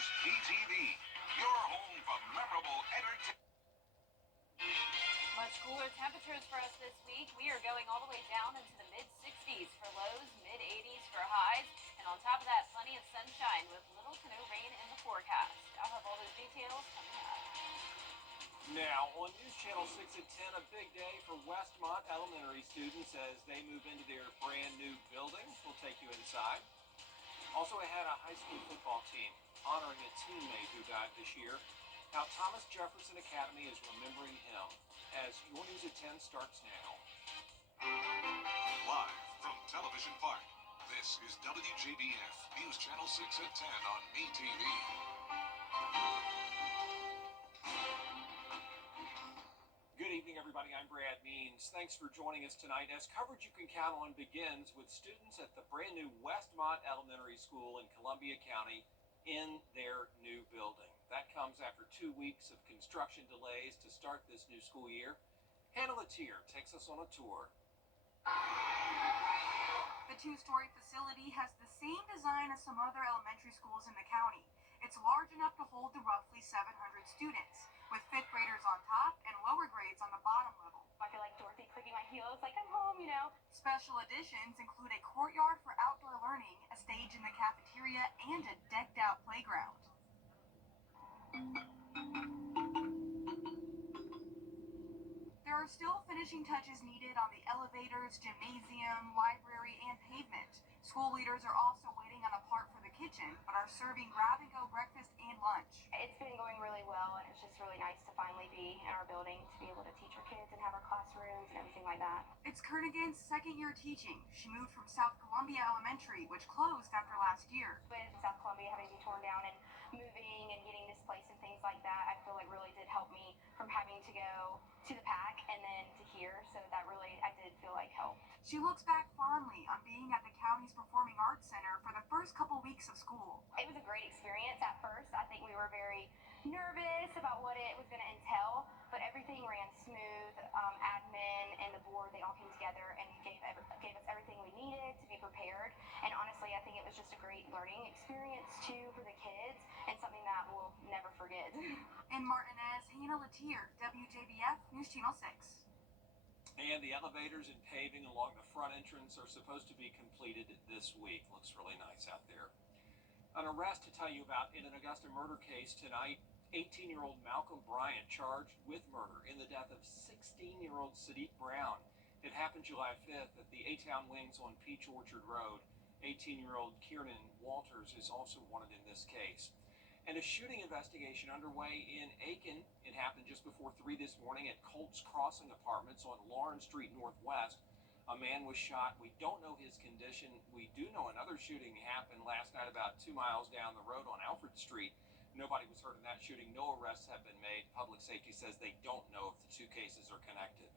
WJBF, your home for memorable entertainment. Much cooler temperatures for us this week. We are going all the way down into the mid-60s for lows, mid-80s for highs, and on top of that, plenty of sunshine with little to no rain in the forecast. I'll have all those details coming up. Now, on News Channel 6 at 10, a big day for Westmont Elementary students as they move into their brand new building. We'll take you inside. Also ahead, a high school football team honoring a teammate who died this year. Now, Thomas Jefferson Academy is remembering him as your News at 10 starts now. Live from Television Park, this is WJBF, News Channel 6 at 10 on MeTV. Good evening, everybody. I'm Brad Means. Thanks for joining us tonight as coverage you can count on begins with students at the brand new Westmont Elementary School in Columbia County in their new building. That comes after 2 weeks of construction delays to start this new school year. Hannah Latier takes us on a tour. The two-story facility has the same design as some other elementary schools in the county. It's large enough to hold the roughly 700 students, with fifth graders on top and lower grades on the bottom level. I feel like Dorothy clicking my heels like I'm home, you know. Special additions include a courtyard for outdoor learning, a stage in the cafeteria, and a decked-out playground. There are still finishing touches needed on the elevators, gymnasium, library, and pavement. School leaders are also waiting on a part for the kitchen, but are serving grab-and-go breakfast and lunch. It's been going really well, and it's just really nice to finally be in our building, to be able to teach our kids and have our classrooms and everything like that. It's Kernigan's second year teaching. She moved from South Columbia Elementary, which closed after last year. With South Columbia having to be torn down and moving and getting displaced and things like that, I feel like really did help me from having to go to the PAC and then to here, so that really, I did feel like helped. She looks back fondly on being at the county's Performing Arts Center for the first couple weeks of school. It was a great experience at first. I think we were very nervous about what it was going to entail, but everything ran smooth. Admin and the board, they all came together and gave us everything we needed to be prepared. And honestly, I think it was just a great learning experience too for the kids and something that we'll never forget. In Martinez, Hannah Latier, WJBF, News Channel 6. And the elevators and paving along the front entrance are supposed to be completed this week. Looks really nice out there. An arrest to tell you about in an Augusta murder case tonight. 18-year-old Malcolm Bryant charged with murder in the death of 16-year-old Sadiq Brown. It happened July 5th at the A-Town Wings on Peach Orchard Road. 18-year-old Kiernan Walters is also wanted in this case. And a shooting investigation underway in Aiken. It happened just before 3 this morning at Colts Crossing Apartments on Lawrence Street Northwest. A man was shot. We don't know his condition. We do know another shooting happened last night about 2 miles down the road on Alfred Street. Nobody was hurt in that shooting. No arrests have been made. Public safety says they don't know if the two cases are connected.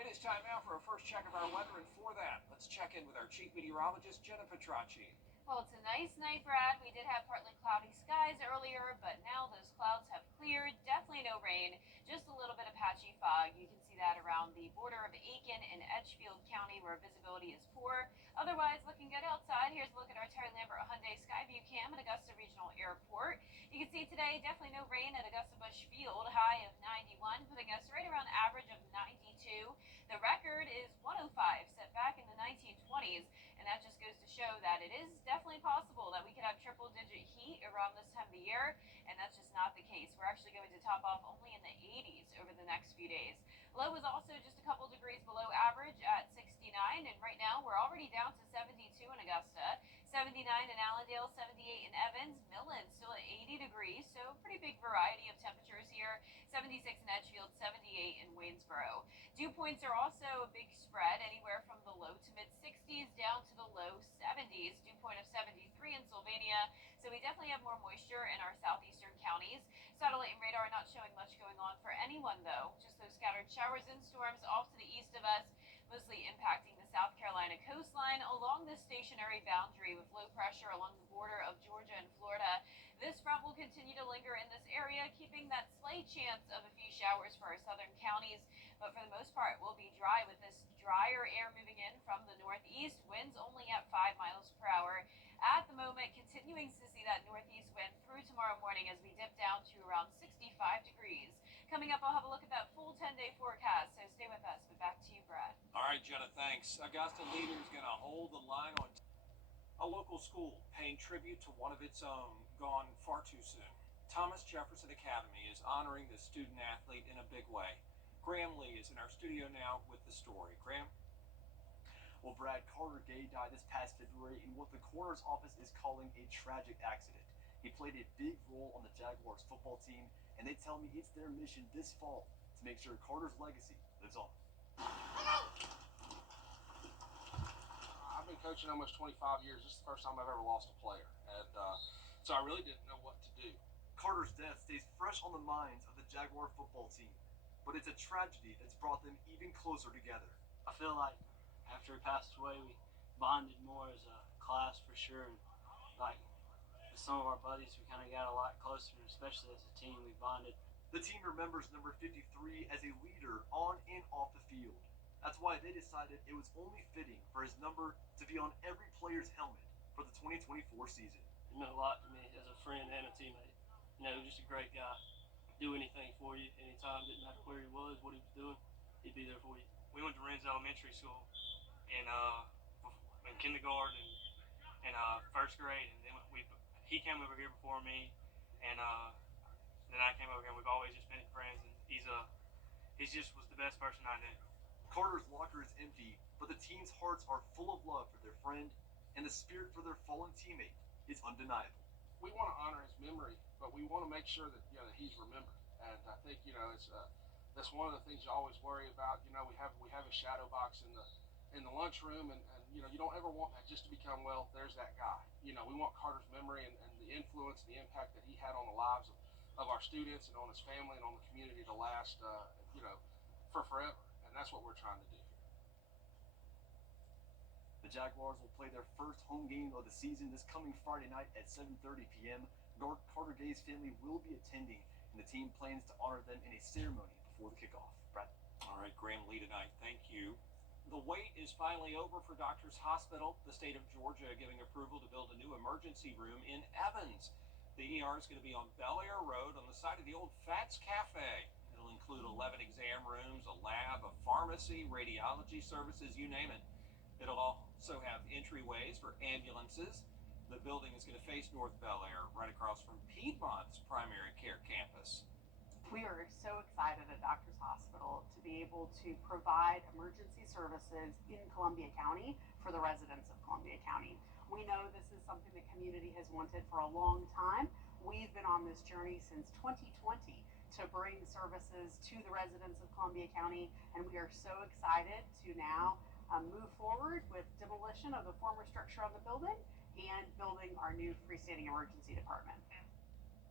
It is time now for a first check of our weather, and for that, let's check in with our chief meteorologist, Jenna Petracci. Well, it's a nice night, Brad. We did have partly cloudy skies earlier, but now those clouds have cleared. Definitely no rain, just a little bit of patchy fog. You can see that around the border of Aiken and Edgefield County where visibility is poor. Otherwise, looking good outside. Here's a look at our Terry Lambert Hyundai Skyview Cam at Augusta Regional Airport. You can see today, definitely no rain at Augusta Busch Field, high of 91, putting us right around average of 92. The record is 105, set back in the 1920s, and that just goes to show that it is definitely possible that we could have triple-digit heat around this time of the year, and that's just not the case. We're actually going to top off only in the 80s over the next few days. Low is also just a couple degrees below average at 69, and right now we're already down to 72 in Augusta, 79 in Allendale, 78 in Evans, Millen still at 80 degrees, so pretty big variety of temperatures here, 76 in Edgefield, 78 in Waynesboro. Dew points are also a big spread, anywhere from the low to mid-60s down to the low 70s, dew point of 73 in Sylvania, so we definitely have more moisture in our southeastern counties. Satellite and radar not showing much going on for anyone, though, just those scattered showers and storms off to the east of us, mostly impacting the South Carolina coastline along the stationary boundary with low pressure along the border of Georgia and Florida. This front will continue to linger in this area, keeping that slight chance of a few showers for our southern counties, but for the most part, we'll be dry with this drier air moving in from the northeast, winds only at 5 miles per hour. At the moment, continuing to see that northeast wind through morning as we dip down to around 65 degrees. Coming up, I'll have a look at that full 10-day forecast, so stay with us. But back to you, Brad. All right, Jenna, thanks. Augusta leaders going to hold the line on a local school paying tribute to one of its own gone far too soon. Thomas Jefferson Academy is honoring the student athlete in a big way. Graham Lee is in our studio now with the story. Graham? Well, Brad, Carter Gay died this past February in what the coroner's office is calling a tragic accident. He played a big role on the Jaguars football team, and they tell me it's their mission this fall to make sure Carter's legacy lives on. I've been coaching almost 25 years. This is the first time I've ever lost a player, and so I really didn't know what to do. Carter's death stays fresh on the minds of the Jaguar football team, but it's a tragedy that's brought them even closer together. I feel like after he passed away, we bonded more as a class for sure. And like with some of our buddies, we kind of got a lot closer, and especially as a team, we bonded. The team remembers number 53 as a leader on and off the field. That's why they decided it was only fitting for his number to be on every player's helmet for the 2024 season. It meant a lot to me as a friend and a teammate. You know, just a great guy. Do anything for you, anytime. Didn't matter where he was, what he was doing, he'd be there for you. We went to Renz Elementary School in kindergarten and first grade, and then he came over here before me, and then I came over here. And we've always just been friends, and he just was the best person I knew. Carter's locker is empty, but the team's hearts are full of love for their friend, and the spirit for their fallen teammate is undeniable. We want to honor his memory, but we want to make sure that that he's remembered. And I think it's that's one of the things you always worry about. We have a shadow box in the lunchroom, and you don't ever want that just to become, well, there's that guy. We want Carter's memory and the influence and the impact that he had on the lives of our students and on his family and on the community to last for forever. And that's what we're trying to do here. The Jaguars will play their first home game of the season this coming Friday night at 7:30 p.m. Carter Gay's family will be attending, and the team plans to honor them in a ceremony before the kickoff. Brad? All right, Graham Lee tonight. Thank you. The wait is finally over for Doctors Hospital. The state of Georgia giving approval to build a new emergency room in Evans. The ER is going to be on Bel Air Road on the side of the old Fats Cafe. It'll include 11 exam rooms, a lab, a pharmacy, radiology services, you name it. It'll also have entryways for ambulances. The building is going to face North Bel Air, right across from Piedmont's primary care campus. We are so excited at Doctors Hospital to be able to provide emergency services in Columbia County for the residents of Columbia County. We know this is something the community has wanted for a long time. We've been on this journey since 2020 to bring services to the residents of Columbia County, and we are so excited to now move forward with demolition of the former structure of the building and building our new freestanding emergency department.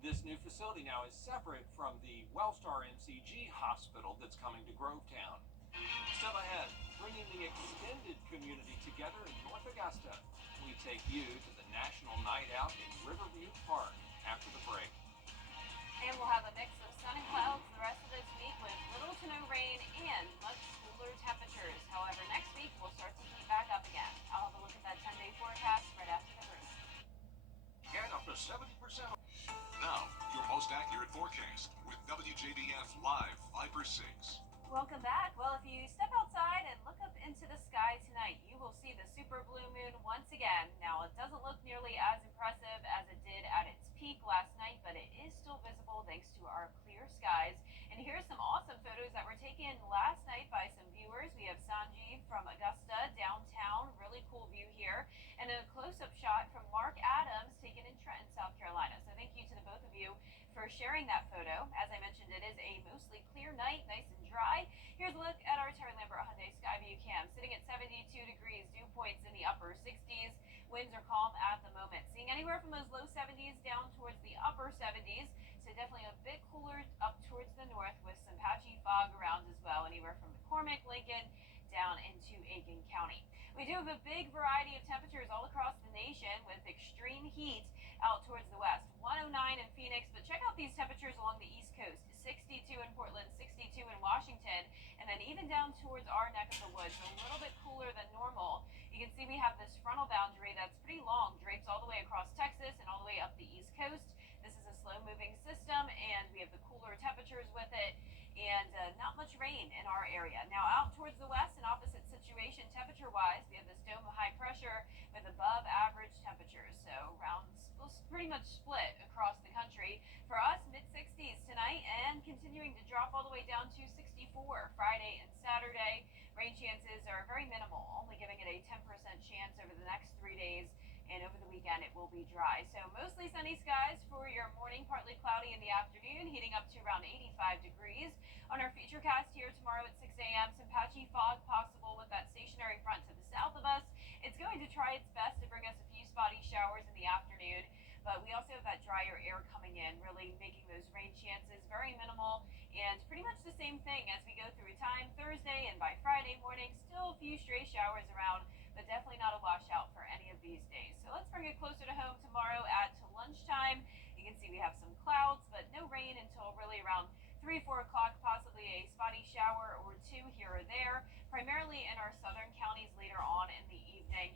This new facility now is separate from the Wellstar MCG hospital that's coming to Grovetown. Still ahead, bringing the extended community together in North Augusta. We take you to the National Night Out in Riverview Park after the break. And we'll have a mix of sun and clouds the rest of this week with little to no rain and much cooler temperatures. However, next week we'll start to heat back up again. I'll have a look at that 10-day forecast right after the break. Get up to 70%. Now, your most accurate forecast with WJBF Live Viper 6. Welcome back. Well, if you step outside and look up into the sky tonight, you will see the super blue moon once again. Now, it doesn't look nearly as impressive as it did at its peak last night, but it is still visible thanks to our clear skies. And here's some awesome photos that were taken last night by some viewers. We have Sanjeev from Augusta, downtown, really cool view here, and a close-up shot from Mark Adams taken in Trenton, South Carolina. So thank you to the both of you for sharing that photo. As I mentioned, it is a mostly clear night, nice and dry. Here's a look at our Terry Lambert Hyundai Skyview cam, sitting at 72 degrees, dew points in the upper 60s. Winds are calm at the moment, seeing anywhere from those low 70s down towards the upper 70s. So definitely a bit cooler up towards the north with some patchy fog around as well, anywhere from McCormick, Lincoln, down into Aiken County. We do have a big variety of temperatures all across the nation with extreme heat out towards the west. 109 in Phoenix, but check out these temperatures along the East Coast. 62 in Portland, 62 in Washington, and then even down towards our neck of the woods, a little bit cooler than normal. You can see we have this frontal boundary that's pretty long, drapes all the way across Texas and all the way up the East Coast. This is a slow moving system, and we have the cooler temperatures with it, and not much rain in our area. Now, out towards the west, an opposite situation temperature-wise. We have this dome of high pressure with above average temperatures, so pretty much split across the country. For us, mid-60s tonight, and continuing to drop all the way down to 64 Friday and Saturday. Rain chances are very minimal, only giving it a 10% chance over the next 3 days, and over the weekend it will be dry. So mostly sunny skies for your morning, partly cloudy in the afternoon, heating up to around 85 degrees. On our futurecast here tomorrow at 6 a.m., some patchy fog possible with that stationary front to the south of us. It's going to try its best to bring us a few spotty showers in the afternoon, but we also have that drier air coming in, really making those rain chances very minimal, and pretty much the same thing as we go through time Thursday, and by Friday morning, still a few stray showers around, but definitely not a washout for any of these days. So let's bring it closer to home tomorrow at lunchtime. You can see we have some clouds, but no rain until really around 3-4 o'clock, possibly a spotty shower or two here or there, primarily in our southern counties later on in the evening,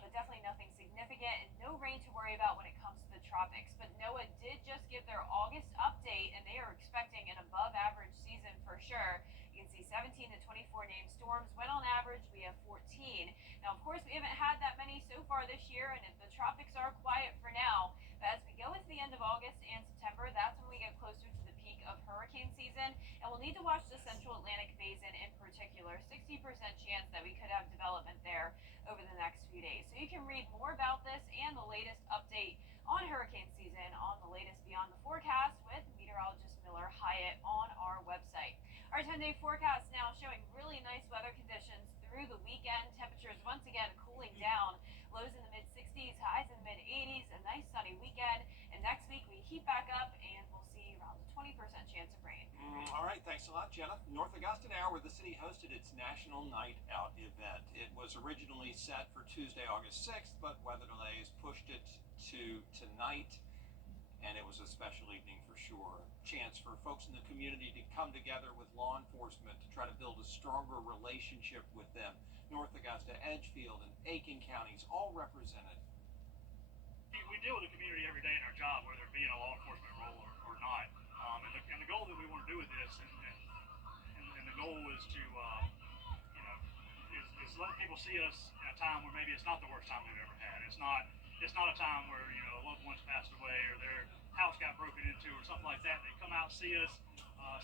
but definitely nothing significant, and no rain to worry about when it comes to the tropics. But NOAA did just give their August update, and they are expecting an above average season for sure. You can see 17 to 24 named storms, when on average we have 14. Now, of course, we haven't had that many so far this year, and the tropics are quiet for now, but as we go into the end of August and September, that's when we get closer to the peak of hurricane season, and we'll need to watch the central Atlantic basin in particular. 60% chance that we could have development there over the next few days. So you can read more about this and the latest update on hurricane season on the latest Beyond the Forecast with meteorologist Miller Hyatt on our website. Our 10-day forecast now showing really nice weather conditions through the weekend. Temperatures once again cooling down. Lows in the mid-60s, highs in the mid-80s, a nice sunny weekend. And next week we heat back up, and we'll see around a 20% chance of rain. All right, thanks a lot, Jenna. North Augusta now, where the city hosted its National Night Out event. It was originally set for Tuesday, August 6th, but weather delays pushed it to tonight, and it was a special evening for sure. Chance for folks in the community to come together with law enforcement to try to build a stronger relationship with them. North Augusta, Edgefield, and Aiken counties all represented. We deal with the community every day in our job, whether it be in a law enforcement role or not. And the goal that we want to do with this, and the goal is to, is let people see us in a time where maybe it's not the worst time we've ever had. It's not a time where, a loved one's passed away or their house got broken into or something like that. They come out, see us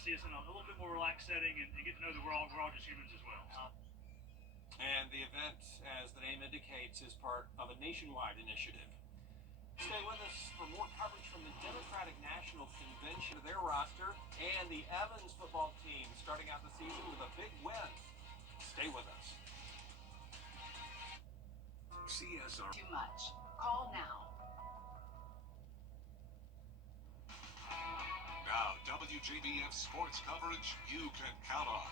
in a little bit more relaxed setting, and get to know that we're all just humans as well. And the event, as the name indicates, is part of a nationwide initiative. Stay with us for more coverage from the Democratic National Convention, their roster, and the Evans football team starting out the season with a big win. Stay with us. CSR. Too much. Call now. Now, WJBF sports coverage you can count on.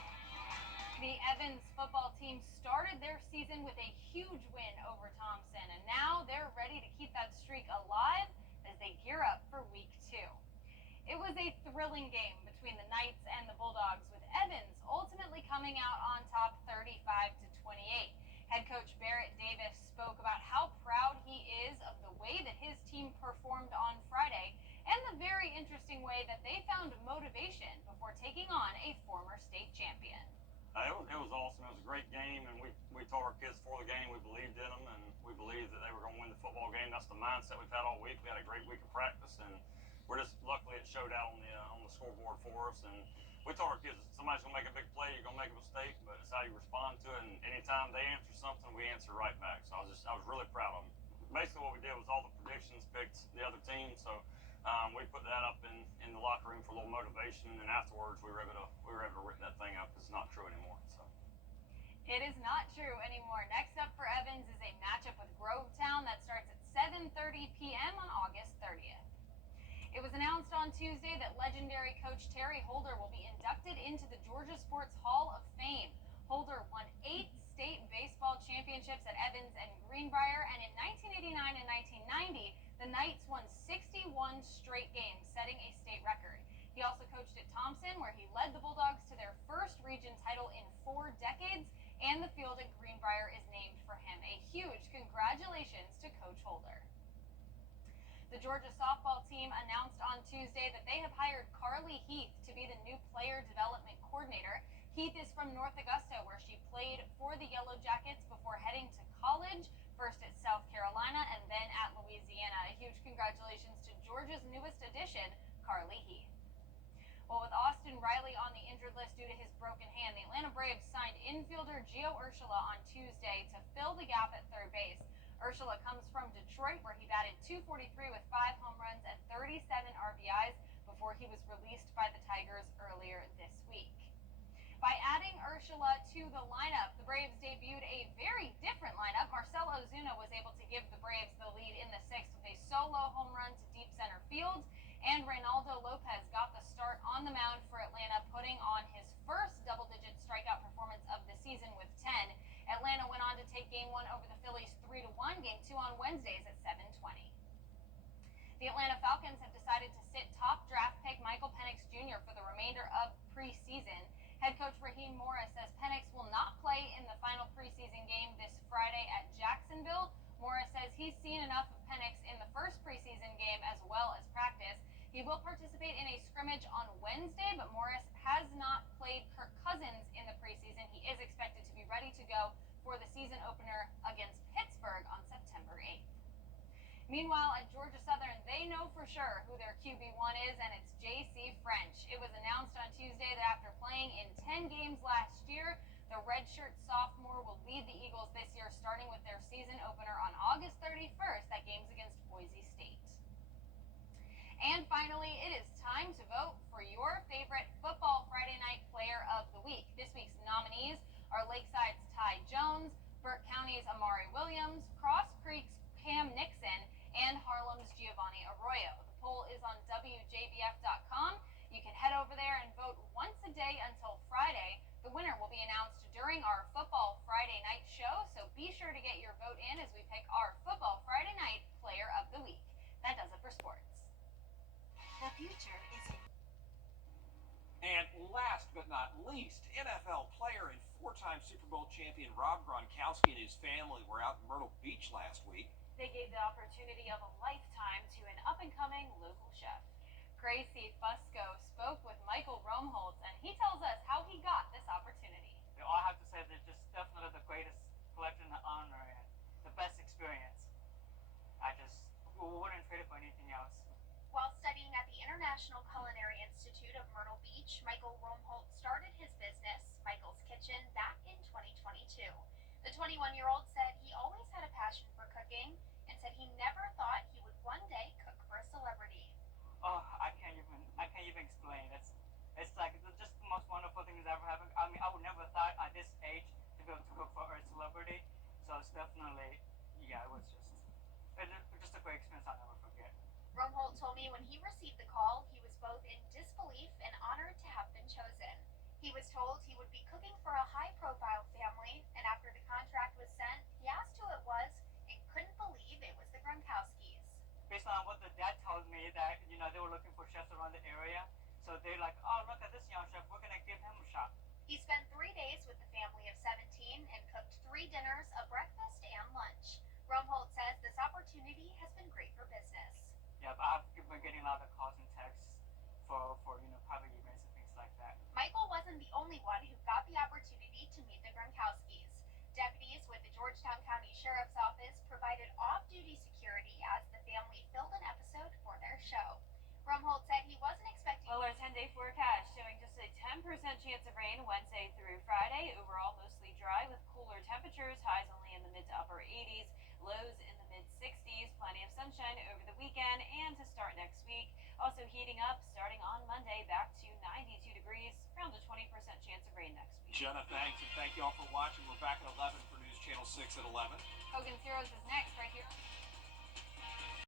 The Evans football team started their season with a huge win over Thompson, and now they're ready to keep that streak alive as they gear up for week 2. It was a thrilling game between the Knights and the Bulldogs, with Evans ultimately coming out on top 35-28. Head coach Barrett Davis spoke about how proud he is of the way that his team performed on Friday, and the very interesting way that they found motivation before taking on a former state champion. It was awesome. It was a great game, and we told our kids before the game we believed in them, and we believed that they were going to win the football game. That's the mindset we've had all week. We had a great week of practice, and we're just luckily it showed out on the scoreboard for us. And we told our kids, somebody's going to make a big play, you're going to make a mistake, but it's how you respond to it. And anytime they answer something, we answer right back. So I was really proud of them. Basically, what we did was all the predictions picked the other team, so we put that up in the locker room for a little motivation, and afterwards we were able to rip that thing up because it's not true anymore. So it is not true anymore. Next up for Evans is a matchup with Grovetown that starts at 7:30 p.m. on August 30th. It was announced on Tuesday that legendary coach Terry Holder will be inducted into the Georgia Sports Hall of Fame. Holder won 8 state baseball championships at Evans and Greenbrier, and in 1989 and 1990, the Knights won 61 straight games, setting a state record. He also coached at Thompson, where he led the Bulldogs to their first region title in 4 decades, and the field at Greenbrier is named for him. A huge congratulations to Coach Holder. The Georgia softball team announced on Tuesday that they have hired Carly Heath to be the new player development coordinator. Heath is from North Augusta, where she played for the Yellow Jackets before heading to college, first at South Carolina and then at Louisiana. A huge congratulations to Georgia's newest addition, Carly Heath. Well, with Austin Riley on the injured list due to his broken hand, the Atlanta Braves signed infielder Gio Urshela on Tuesday to fill the gap at third base. Urshela comes from Detroit, where he batted .243 with 5 home runs and 37 RBIs before he was released by the Tigers earlier this week. By adding Urshela to the lineup, the Braves debuted a very different lineup. Marcell Ozuna was able to give the Braves the lead in the 6th with a solo home run to deep center field. And Reynaldo Lopez got the start on the mound for Atlanta, putting on his first double-digit strikeout performance of the season with 10. Atlanta went on to take Game 1 over the Phillies 3-1. Game 2 on Wednesdays at 7:20. The Atlanta Falcons have decided to sit top draft pick Michael Penix Jr. for the remainder of preseason. Head coach Raheem Morris says Penix will not play in the final preseason game this Friday at Jacksonville. Morris says he's seen enough of Penix in the first preseason game as well as practice. He will participate in a scrimmage on Wednesday, but Morris has not played Kirk Cousins in the preseason. He is expected to be ready to go for the season opener against Pittsburgh on September 8th. Meanwhile, at Georgia Southern, they know for sure who their QB1 is, and it's J.C. French. It was announced on Tuesday that after playing in 10 games last year, the redshirt sophomore will lead the Eagles this year, starting with their season opener on August 31st. That game's against Boise State. And finally, it is time to vote for your favorite Football Friday Night Player of the Week. This week's nominees are Lakeside's Ty Jones, Burke County's Amari Williams, Cross Creek's Cam Nixon, and Harlem's Giovanni Arroyo. The poll is on WJBF.com. You can head over there and vote once a day until Friday. The winner will be announced during our Football Friday Night show, so be sure to get your vote in as we pick our Football Friday Night Player of the Week. That does it for sports. The future is in. And last but not least, NFL player and 4-time Super Bowl champion Rob Gronkowski and his family were out in Myrtle Beach last week. They gave the opportunity of a lifetime to an up-and-coming local chef. Gracie Fusco spoke with Michael Romholtz, and he tells us how he got this opportunity. I have to say they're just definitely the greatest collection of honor and the best experience. I just wouldn't trade it for anything else. While studying at the International Culinary Institute of Myrtle Beach, Michael Romholtz started his business, Michael's Kitchen, back in 2022. The 21-year-old said he always had a passion for cooking and said he never thought he would one day cook for a celebrity. Oh, I can't even explain. It's like just the most wonderful thing that's ever happened. I mean, I would never thought at this age to be able to cook for a celebrity. So it's definitely, yeah, it was just a great experience I'll never forget. Romholtz told me when he received the call, he was both in disbelief and honored to have been chosen. He was told he would be cooking for a high-profile family, and after the contract was sent, he asked who it was and couldn't believe it was the Gronkowskis. Based on what the dad told me that, they were looking for chefs around the area. So they're like, oh, look at this young chef, we're going to give him a shot. He spent 3 days with the family of 17 and cooked 3 dinners, a breakfast, and lunch. Romholtz says this opportunity has been great for business. Yeah, but I've been getting a lot of calls and texts for private events and things like that. Michael wasn't the only one who got the opportunity to meet the Gronkowskis. Deputies with the Georgetown County Sheriff's Office provided off-duty security as the family filmed an episode for their show. Romholtz said he wasn't expecting. Well, our 10-day forecast showing just a 10% chance of rain Wednesday through Friday. Overall, mostly dry with cooler temperatures. Highs only in the mid to upper 80s. Lows in the mid-60s. Plenty of sunshine over the weekend and to start next week. Also heating up starting on Monday back to 92 degrees. Around a 20% chance of rain next week. Jenna, thanks, and thank you all for watching. We're back at 11 for News Channel 6 at 11. Hogan's Heroes is next right here.